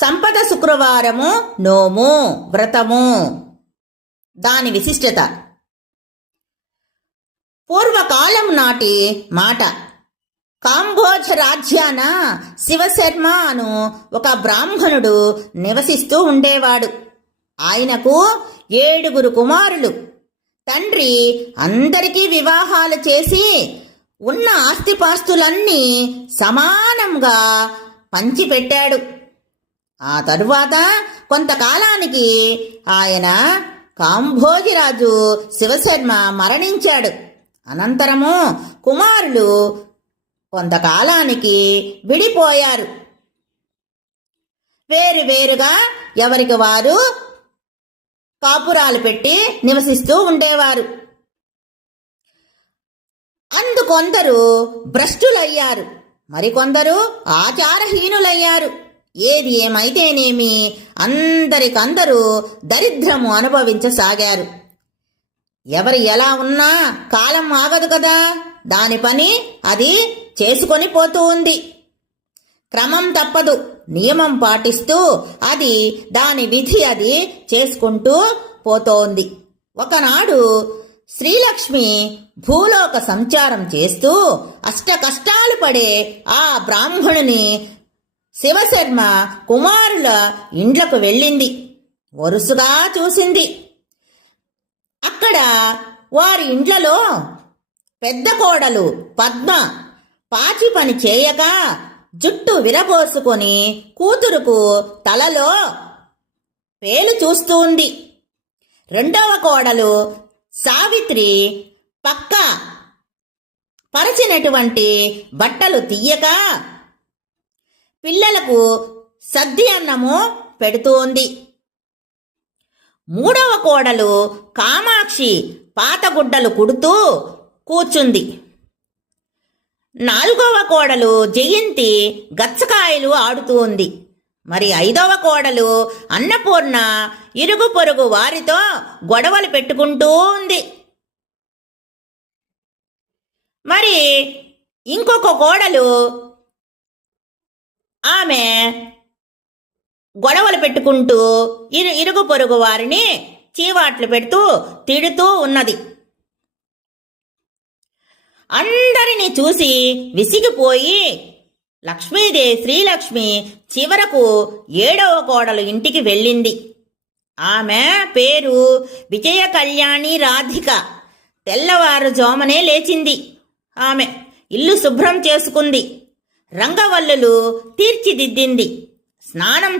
సంపద శుక్రవారము నోము వ్రతము. దాని విశిష్టత. పూర్వకాలం నాటి మాట. కాంబోజ రాజ్యాన శివశర్మ అను ఒక బ్రాహ్మణుడు నివసిస్తూ ఉండేవాడు. ఆయనకు 7 కుమారులు. తండ్రి అందరికీ వివాహాలు చేసి ఉన్న ఆస్తిపాస్తులన్నీ సమానంగా పంచిపెట్టాడు. ఆ తరువాత కొంతకాలానికి ఆయన కాంభోజిరాజు శివశర్మ మరణించాడు. అనంతరము కుమారులు కొంతకాలానికి విడిపోయారు. వేరువేరుగా ఎవరికి వారు కాపురాలు పెట్టి నివసిస్తూ ఉండేవారు. అందుకొందరు భ్రష్టులయ్యారు, మరికొందరు ఆచారహీనులయ్యారు. ఏది ఏమైతేనేమి అందరికందరూ దరిద్రము అనుభవించసాగారు. ఎవరు ఎలా ఉన్నా కాలం ఆగదు కదా, దాని పని అది చేసుకొని పోతూ ఉంది. క్రమం తప్పదు, నియమం పాటిస్తూ అది దాని విధి అది చేసుకుంటూ పోతోంది. ఒకనాడు శ్రీలక్ష్మి భూలోక సంచారం చేస్తూ అష్ట కష్టాలు పడే ఆ బ్రాహ్మణుని శివశర్మ కుమారుల ఇండ్లకు వెళ్ళింది. వరుసగా చూసింది. అక్కడ వారి ఇండ్లలో పెద్ద కోడలు పద్మ పాచి పని చేయక జుట్టు విరబోసుకొని కూతురుకు తలలో పేలు చూస్తూ ఉంది. రెండవ కోడలు సావిత్రి పక్క పరచినటువంటి బట్టలు తీయక పిల్లలకు సద్ది అన్నము పెడుతోంది. మూడవ కోడలు కామాక్షి పాతగుడ్డలు కుడుతూ కూర్చుంది. నాలుగవ కోడలు జయంతి గచ్చకాయలు ఆడుతూ ఉంది. మరి ఐదవ కోడలు అన్నపూర్ణ ఇరుగు పొరుగు వారితో గొడవలు పెట్టుకుంటూ ఉంది. మరి ఇంకొక కోడలు ఆమె గొడవలు పెట్టుకుంటూ ఇరుగు పొరుగు వారిని చీవాట్లు పెడుతూ తిడుతూ ఉన్నది. అందరినీ చూసి విసిగిపోయి శ్రీలక్ష్మి చివరకు 7వ కోడలు ఇంటికి వెళ్ళింది. ఆమె పేరు విజయ కళ్యాణి రాధిక. తెల్లవారుజామునే లేచింది. ఆమె ఇల్లు శుభ్రం చేసుకుంది, రంగవల్లులు తీర్చిదిద్దింది, స్నానం